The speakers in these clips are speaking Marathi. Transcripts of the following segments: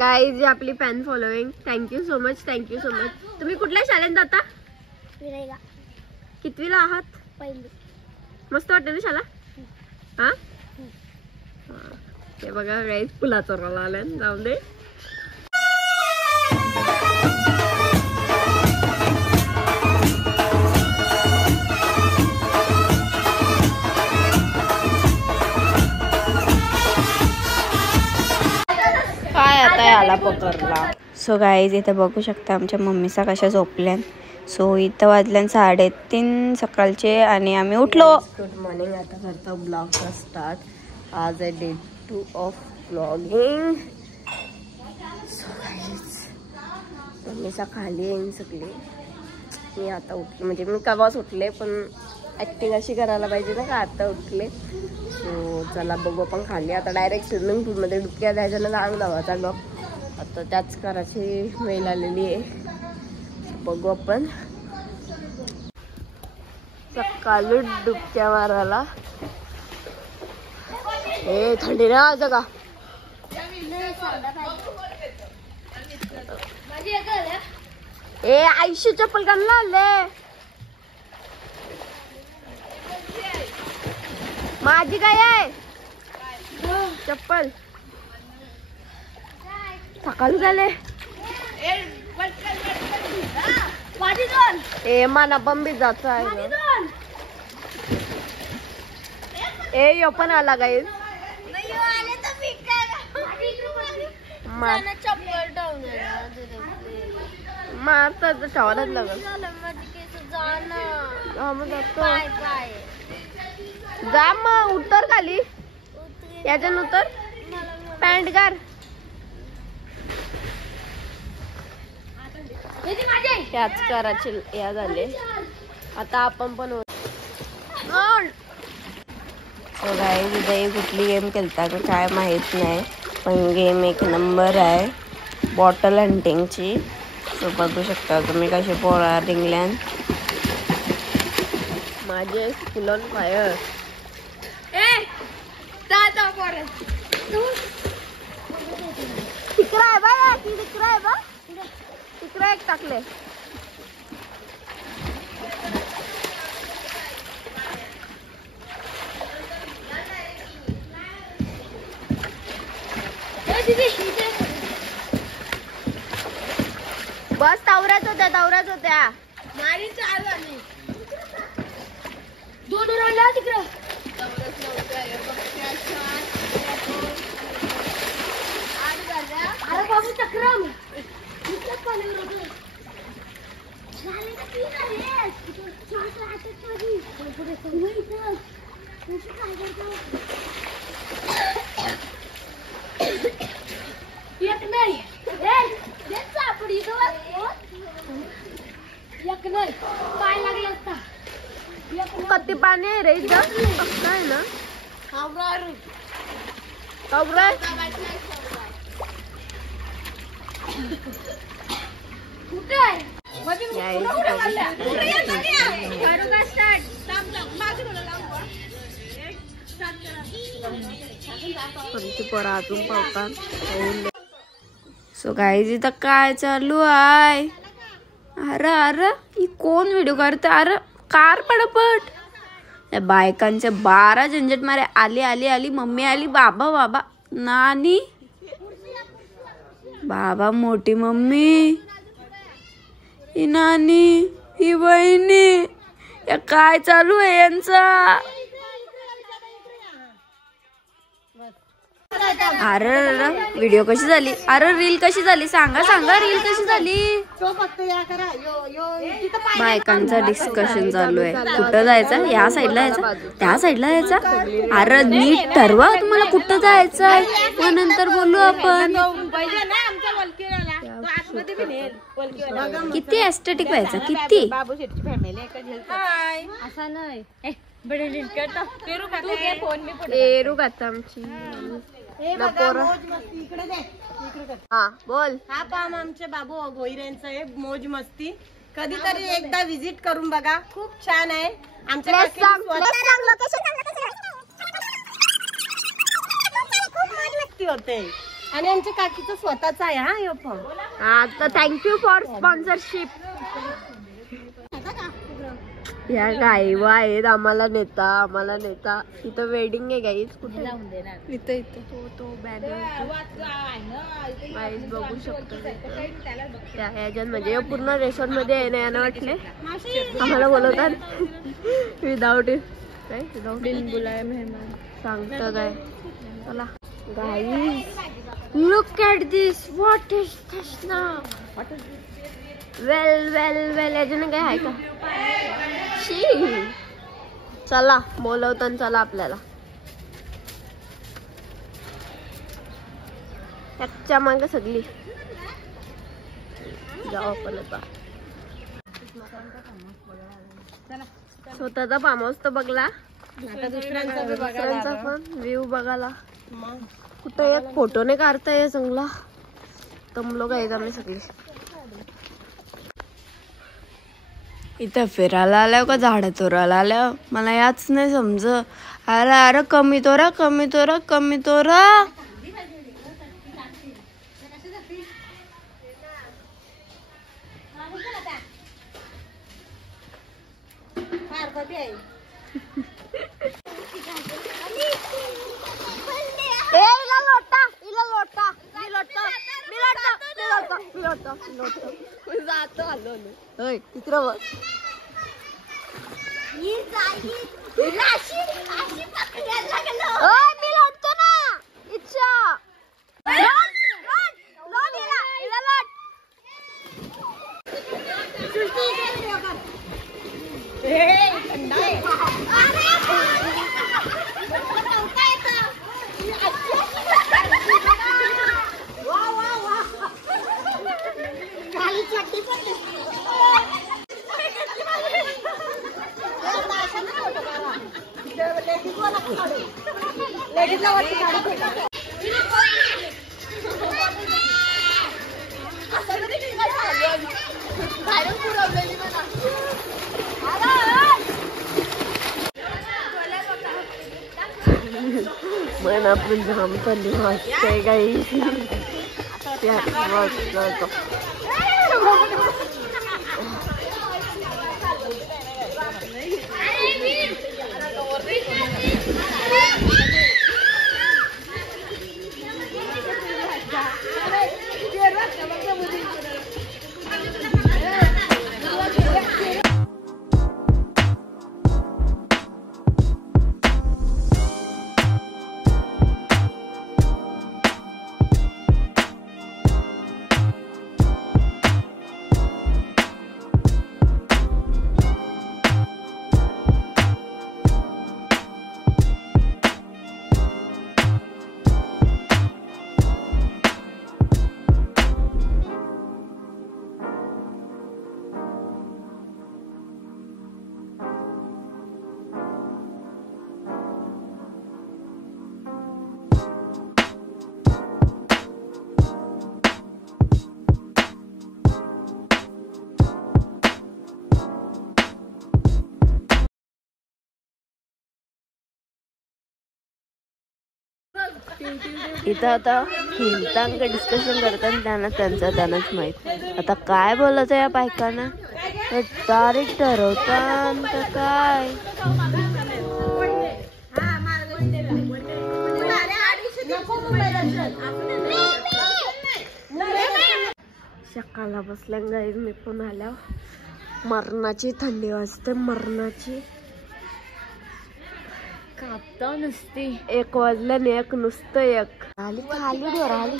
गाईज जी आपली fan following, thank you so much, thank you so much. तुम्ही कुठल्या शाळेत जाता? कितवीला आहात? पहिली. मस्त वाटते ना शाळा? हा ते बघा गाईज फुला चोराला आल्या. जाऊन दे. काय आता याला पकडला. सो गाईज इथे बघू शकता आमच्या मम्मीचा कशा झोपल्यान. सो इथं वाजल्यान 3:30 सकाळचे आणि आम्ही उठलो. Good morning. आता करतो ब्लॉगचा स्टार्ट. आज आहे day 2 of blogging. So guys मम्मीचा खाली येईन सगळी. मी आता उठले, म्हणजे मी कवाच उठले पण ॲक्टिंग अशी करायला पाहिजे ना का आता उठले. सो चला बघू आपण खाली. आता डायरेक्ट स्विमिंग पूलमध्ये डुबक्या द्यायच्या ना अंग धावाचा गप. आता त्याच करायची वेळ आलेली आहे. बघू आपण. सकाळी डुबक्या मारायला. ए थंडी ना जगा. ए आयुष्य चप्पल घालून आले. माझी काय आहे चप्पल? सकाळी झाले. ए माना बंबी जात आहे. ए यो पण आला गाईज. मारता ठेवायलाच लागल. जा मग उतर खाली. याच्यान उतर. पॅन्ट कर. त्याच करायचे या झाले. आता आपण पण सो गाईज इथे कुठली गेम खेळता का काय माहीत नाही, पण गेम एक नंबर आहे बॉटल हंटिंगची. सो बघू शकता तुम्ही कशी पोळा रिंगल्यान. माझे फुल ऑन फायर. तिकडं आहे बा. तिकडं आहे बा. तिकडं एक टाकले. बस तावऱ्याच होत्या, तावऱ्याच होत्या. माझी 4 झाली. 2 राहिल्या तिकडं. अरे बाबू चक्रम. एक नाही सापडी एक नाही पाय लागला असता. कत्ती पाणी आहे रे काय ना. अजून पावतात. सो गाईज इथं काय चालू आहे? अरे अरे ही कोण व्हिडिओ करते? अरे कार पडपट. या बायकांचे 12 झंझट मारे. आली आली आली मम्मी आली. बाबा बाबा नानी बाबा मोठी मम्मी ही नानी ही बहिणी. या काय चालू आहे यांचा? अरे व्हिडिओ कशी झाली? अरे रील कशी झाली? सांगा सांगा रील कशी झाली? बायकांचा डिस्कशन चालू आहे. कुठं जायचं? या साईडला जायचं, त्या साईडला जायचं. अरे नीट ठरवा तुम्हाला कुठं जायचं आहे, मग नंतर बोलू आपण. किती एस्थेटिक व्हायचं किती. हा बोल. हा काम आमचे बाबू गोहिऱ्यांचं आहे. मोज मस्ती कधीतरी एकदा विजिट करून बघा. खूप छान आहे. आमच्या होते आणि आमच्या काकीचं स्वतःच आहे हा यो पण. हा तर थँक्यू फॉर स्पॉन्सरशिप. या गाईव आहेत आम्हाला नेता इथं वेडिंग आहे गाईज. कुठे इथं इथं तो बॅनर गाईज बघू शकतो. ह्याच्यात म्हणजे पूर्ण रेसॉर्ट मध्ये आहे ना यानं वाटले आम्हाला बोलवतात विदाउट काय बिन बुलाय मेहमान सांगतं काय. चला guys look at this. What is this ना. वेल याच्यानं काय आहे का. चला बोलवताना चला आपल्याला. त्याच्या मागे सगळी जाऊ आपण आता. स्वतःचा फार्म हाऊस तर बघला दुसऱ्यांचा पण व्ह्यू बघायला. कुठं एक फोटो नाही काढताय चांगला. तमलो गाईज आम्ही सगळी. इथं फिरायला आल्यावर का झाडं तोरायला आल्यावर मला याच नाही समज. अरे कमी तोरा. जातो आलो तिकडं बघ. मी लोटतो ना. इच्छा मन आपण जाम चालली वाटतंय काही. इथं आता हिंतांक डिस्कशन करतात त्यांना त्यांनाच माहित. आता काय बोलायचं या बायकांना तारीख ठरवतात तर काय. सकाळला बसल्या गाईज मी पण आल्या. मरणाची थंडी वाजते मरणाची. कापता नुसती 1 वाजल्याने एक नुसतं एक आली खाली डोर आली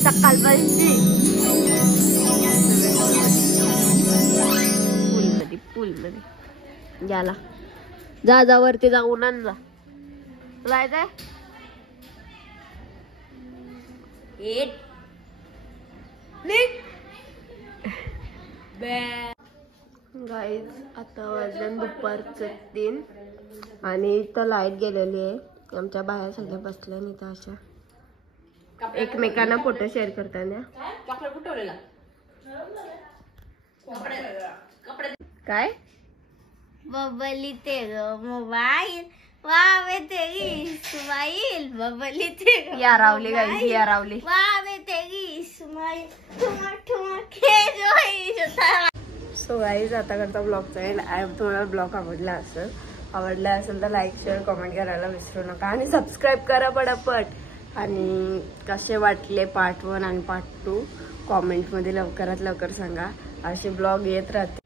सकाळपासून पूल मध्ये गेला. जा वरती जाऊन आण जा. जायचंय गाईज आता वाजून दुपारचं 3 आणि इथं लाईट गेलेली आहे. आमच्या बाहेर सगळे बसल्या नाही तर अशा एकमेकांना फोटो शेअर करताना. काय बबली ते मोबाईल वाह वे तेरी स्माइल बबली ते या रावली गाइस, या रावली. वाह वे तेरी स्माइल ठुमा ठुमा के जोई. सो गाईज आता करता ब्लॉगचा एंड. तुम्हाला ब्लॉग आवडला असेल तर लाईक शेअर कमेंट करायला विसरू नका आणि सबस्क्राईब करा पटापट. आणि कसे वाटले पार्ट 1 आणि पार्ट 2 कॉमेंटमध्ये लवकरात लवकर सांगा. असे ब्लॉग येत राहते.